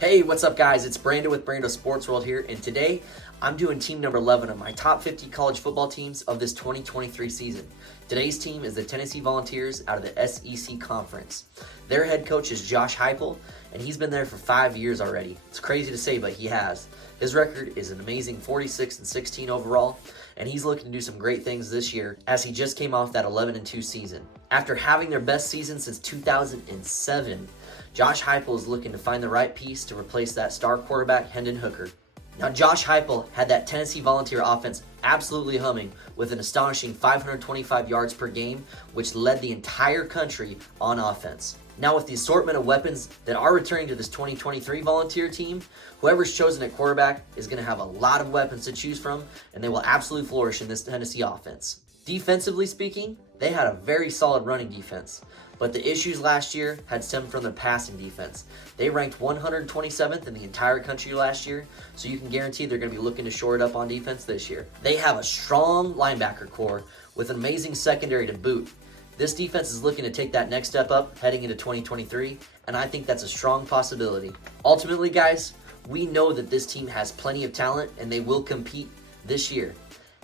Hey, what's up guys? It's Brando with Brando Sports World here, and today I'm doing team number 11 of my top 50 college football teams of this 2023 season. Today's team is the Tennessee Volunteers out of the SEC Conference. Their head coach is Josh Heupel, and he's been there for 5 years already. It's crazy to say, but he has. His record is an amazing 46-16 overall, and he's looking to do some great things this year as he just came off that 11-2 season. After having their best season since 2007, Josh Heupel is looking to find the right piece to replace that star quarterback, Hendon Hooker. Now, Josh Heupel had that Tennessee Volunteer offense absolutely humming with an astonishing 525 yards per game, which led the entire country on offense. Now, with the assortment of weapons that are returning to this 2023 Volunteer team, whoever's chosen at quarterback is going to have a lot of weapons to choose from, and they will absolutely flourish in this Tennessee offense. Defensively speaking, they had a very solid running defense, but the issues last year had stemmed from their passing defense. They ranked 127th in the entire country last year, so you can guarantee they're going to be looking to shore it up on defense this year. They have a strong linebacker core with an amazing secondary to boot. This defense is looking to take that next step up heading into 2023, and I think that's a strong possibility. Ultimately, guys, we know that this team has plenty of talent and they will compete this year.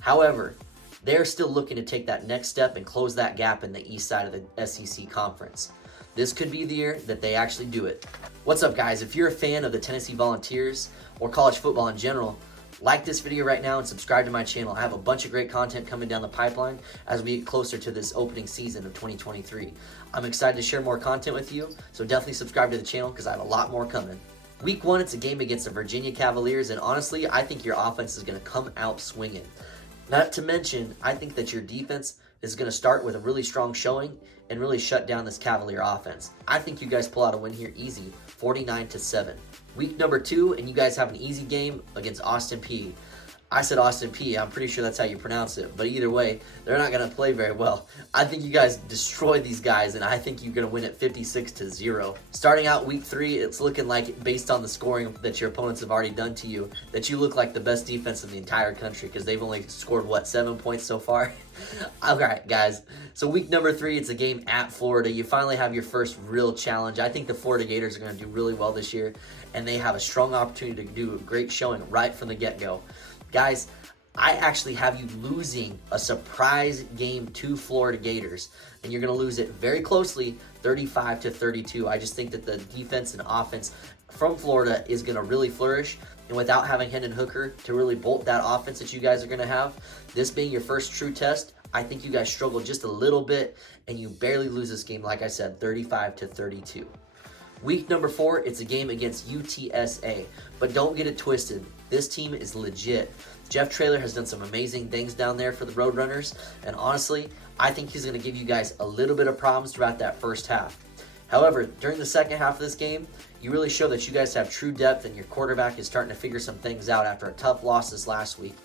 However, they're still looking to take that next step and close that gap in the east side of the SEC Conference. This could be the year that they actually do it. What's up, guys? If you're a fan of the Tennessee Volunteers or college football in general, like this video right now and subscribe to my channel. I have a bunch of great content coming down the pipeline as we get closer to this opening season of 2023. I'm excited to share more content with you, so definitely subscribe to the channel because I have a lot more coming. Week 1, it's a game against the Virginia Cavaliers, and honestly, I think your offense is going to come out swinging. Not to mention, I think that your defense is going to start with a really strong showing and really shut down this Cavalier offense. I think you guys pull out a win here easy, 49-7. Week number 2, and you guys have an easy game against Austin Peay. I said Austin Peay. I'm pretty sure that's how you pronounce it. But either way, they're not going to play very well. I think you guys destroy these guys, and I think you're going to win it 56-0. Starting out week 3, it's looking like, based on the scoring that your opponents have already done to you, that you look like the best defense in the entire country because they've only scored, 7 points so far? All right, guys. So week number 3, it's a game at Florida. You finally have your first real challenge. I think the Florida Gators are going to do really well this year, and they have a strong opportunity to do a great showing right from the get-go. Guys, I actually have you losing a surprise game to Florida Gators, and you're going to lose it very closely, 35-32. I just think that the defense and offense from Florida is going to really flourish, and without having Hendon Hooker to really bolt that offense that you guys are going to have, this being your first true test, I think you guys struggle just a little bit, and you barely lose this game, like I said, 35-32. Week number 4, it's a game against UTSA, but don't get it twisted. This team is legit. Jeff Traylor has done some amazing things down there for the Roadrunners, and honestly, I think he's going to give you guys a little bit of problems throughout that first half. However, during the second half of this game, you really show that you guys have true depth and your quarterback is starting to figure some things out after a tough loss this last week.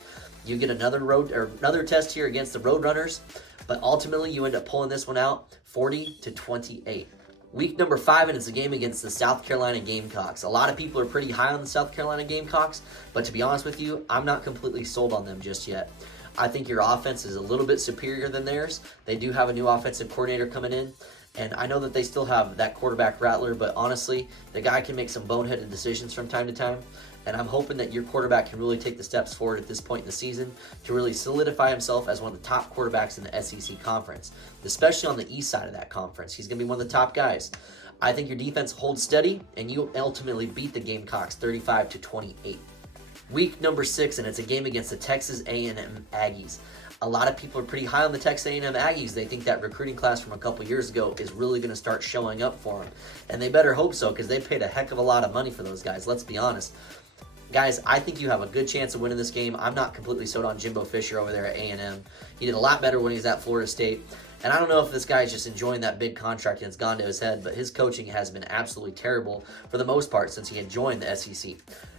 You get another test here against the Roadrunners, but ultimately you end up pulling this one out 40-28. Week number 5, and it's a game against the South Carolina Gamecocks. A lot of people are pretty high on the South Carolina Gamecocks, but to be honest with you, I'm not completely sold on them just yet. I think your offense is a little bit superior than theirs. They do have a new offensive coordinator coming in, and I know that they still have that quarterback Rattler, but honestly, the guy can make some boneheaded decisions from time to time, and I'm hoping that your quarterback can really take the steps forward at this point in the season to really solidify himself as one of the top quarterbacks in the SEC Conference, especially on the east side of that conference. He's going to be one of the top guys. I think your defense holds steady, and you ultimately beat the Gamecocks 35-28. Week number 6, and it's a game against the Texas A&M Aggies. A lot of people are pretty high on the Texas A&M Aggies. They think that recruiting class from a couple years ago is really going to start showing up for them. And they better hope so because they paid a heck of a lot of money for those guys, let's be honest. Guys, I think you have a good chance of winning this game. I'm not completely sold on Jimbo Fisher over there at A&M. He did a lot better when he was at Florida State. And I don't know if this guy is just enjoying that big contract and it's gone to his head, but his coaching has been absolutely terrible for the most part since he had joined the SEC.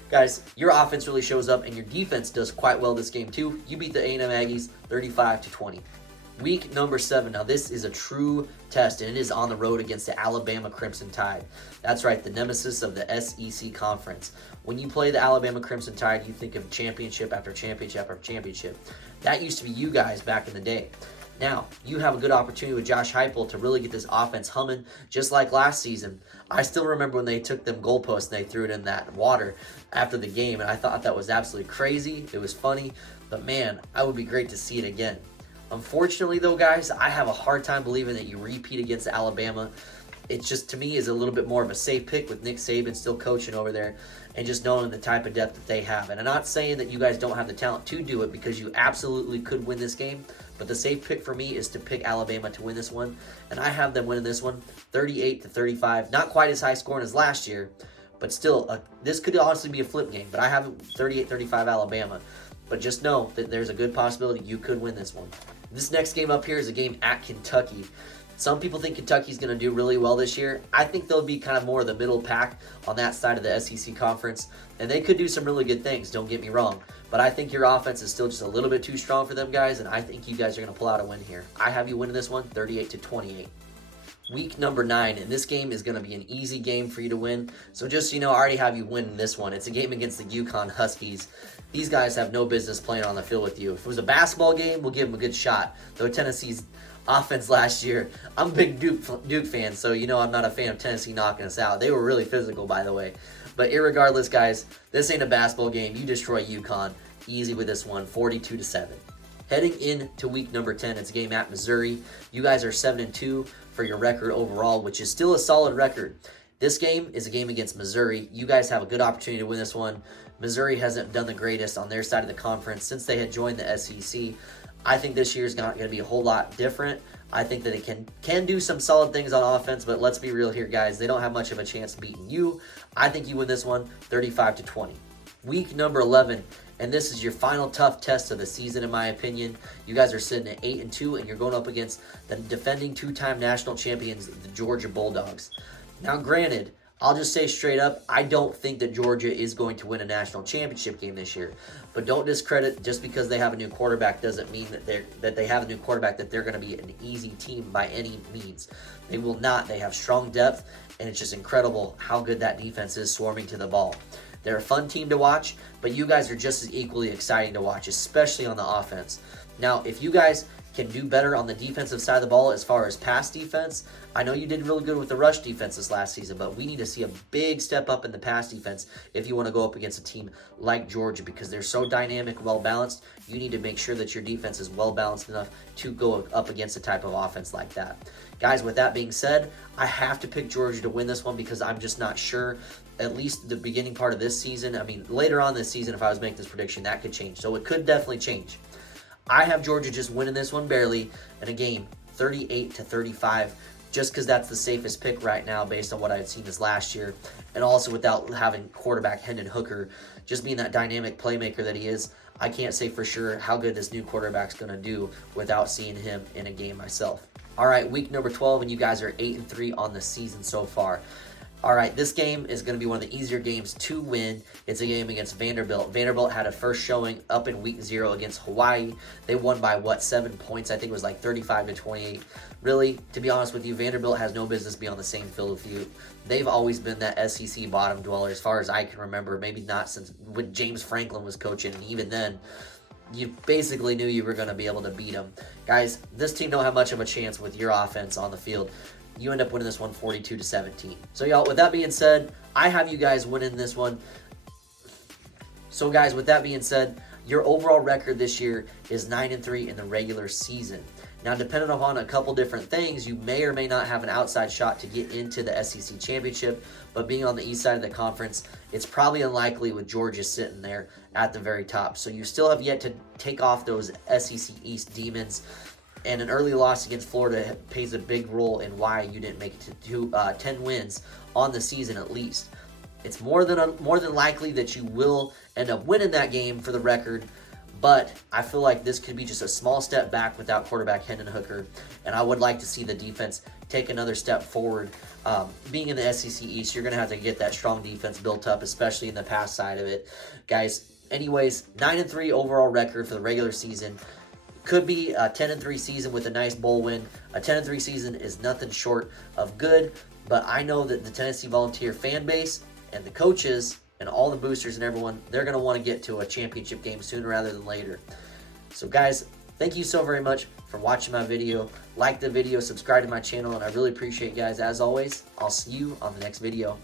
Guys, your offense really shows up and your defense does quite well this game too. You beat the A&M Aggies 35-20. Week number 7. Now this is a true test, and it is on the road against the Alabama Crimson Tide. That's right, the nemesis of the SEC Conference. When you play the Alabama Crimson Tide, you think of championship after championship after championship. That used to be you guys back in the day. Now, you have a good opportunity with Josh Heupel to really get this offense humming, just like last season. I still remember when they took them goalposts and they threw it in that water after the game, and I thought that was absolutely crazy. It was funny, but man, I would be great to see it again. Unfortunately, though, guys, I have a hard time believing that you repeat against Alabama. It just, to me, is a little bit more of a safe pick with Nick Saban still coaching over there and just knowing the type of depth that they have. And I'm not saying that you guys don't have the talent to do it, because you absolutely could win this game. But the safe pick for me is to pick Alabama to win this one. And I have them winning this one 38-35. Not quite as high scoring as last year, but still, this could honestly be a flip game. But I have 38-35 Alabama. But just know that there's a good possibility you could win this one. This next game up here is a game at Kentucky. Some people think Kentucky's going to do really well this year. I think they'll be kind of more of the middle pack on that side of the SEC conference, and they could do some really good things, don't get me wrong. But I think your offense is still just a little bit too strong for them guys, and I think you guys are going to pull out a win here. I have you winning this one 38-28. Week number 9, and this game is going to be an easy game for you to win. So just so you know, I already have you winning this one. It's a game against the UConn Huskies. These guys have no business playing on the field with you. If it was a basketball game, we'll give them a good shot. Though Tennessee's offense last year, I'm a big Duke fan, so you know I'm not a fan of Tennessee knocking us out. They were really physical, by the way. But irregardless, guys, this ain't a basketball game. You destroy UConn easy with this one, 42-7. Heading into week number 10, it's a game at Missouri. You guys are 7-2 for your record overall, which is still a solid record. This game is a game against Missouri. You guys have a good opportunity to win this one. Missouri hasn't done the greatest on their side of the conference since they had joined the SEC. I think this year is not going to be a whole lot different. I think that it can do some solid things on offense, but let's be real here, guys. They don't have much of a chance beating you. I think you win this one 35-20. Week number 11, and this is your final tough test of the season, in my opinion. You guys are sitting at 8-2, and you're going up against the defending 2-time national champions, the Georgia Bulldogs. Now, granted, I'll just say straight up, I don't think that Georgia is going to win a national championship game this year. But don't discredit, just because they have a new quarterback doesn't mean that they have a new quarterback that they're going to be an easy team by any means. They will not. They have strong depth, and it's just incredible how good that defense is swarming to the ball. They're a fun team to watch, but you guys are just as equally exciting to watch, especially on the offense. Now, if you guys can do better on the defensive side of the ball as far as pass defense, I know you did really good with the rush defense this last season, but we need to see a big step up in the pass defense if you want to go up against a team like Georgia, because they're so dynamic, well-balanced. You need to make sure that your defense is well-balanced enough to go up against a type of offense like that. Guys, with that being said, I have to pick Georgia to win this one because I'm just not sure. At least the beginning part of this season. I mean, later on this season, if I was making this prediction, that could change. So it could definitely change. I have Georgia just winning this one barely in a game, 38-35, just because that's the safest pick right now based on what I had seen this last year. And also without having quarterback Hendon Hooker, just being that dynamic playmaker that he is, I can't say for sure how good this new quarterback's going to do without seeing him in a game myself. All right, week number 12, and you guys are 8-3 on the season so far. All right, this game is going to be one of the easier games to win. It's a game against Vanderbilt. Vanderbilt had a first showing up in week 0 against Hawaii. They won by, 7 points? I think it was like 35-28. Really, to be honest with you, Vanderbilt has no business being on the same field with you. They've always been that SEC bottom dweller as far as I can remember. Maybe not since when James Franklin was coaching, and even then, you basically knew you were going to be able to beat them. Guys, this team don't have much of a chance with your offense on the field. You end up winning this one 42-17. So, y'all, with that being said, I have you guys winning this one. So, guys, with that being said, your overall record this year is 9-3 in the regular season. Now, depending upon a couple different things, you may or may not have an outside shot to get into the SEC championship, but being on the east side of the conference, it's probably unlikely with Georgia sitting there at the very top. So you still have yet to take off those SEC East demons, and an early loss against Florida plays a big role in why you didn't make it to 10 wins on the season at least. It's more than likely that you will end up winning that game for the record, but I feel like this could be just a small step back without quarterback Hendon Hooker, and I would like to see the defense take another step forward. Being in the SEC East, you're going to have to get that strong defense built up, especially in the pass side of it. Guys, anyways, 9-3 overall record for the regular season. Could be a 10-3 season with a nice bowl win. A 10-3 season is nothing short of good, but I know that the Tennessee Volunteer fan base and the coaches and all the boosters and everyone, they're going to want to get to a championship game sooner rather than later. So, guys, Thank you so very much for watching my video. Like the video, subscribe to my channel, and I really appreciate you guys. As always, I'll see you on the next video.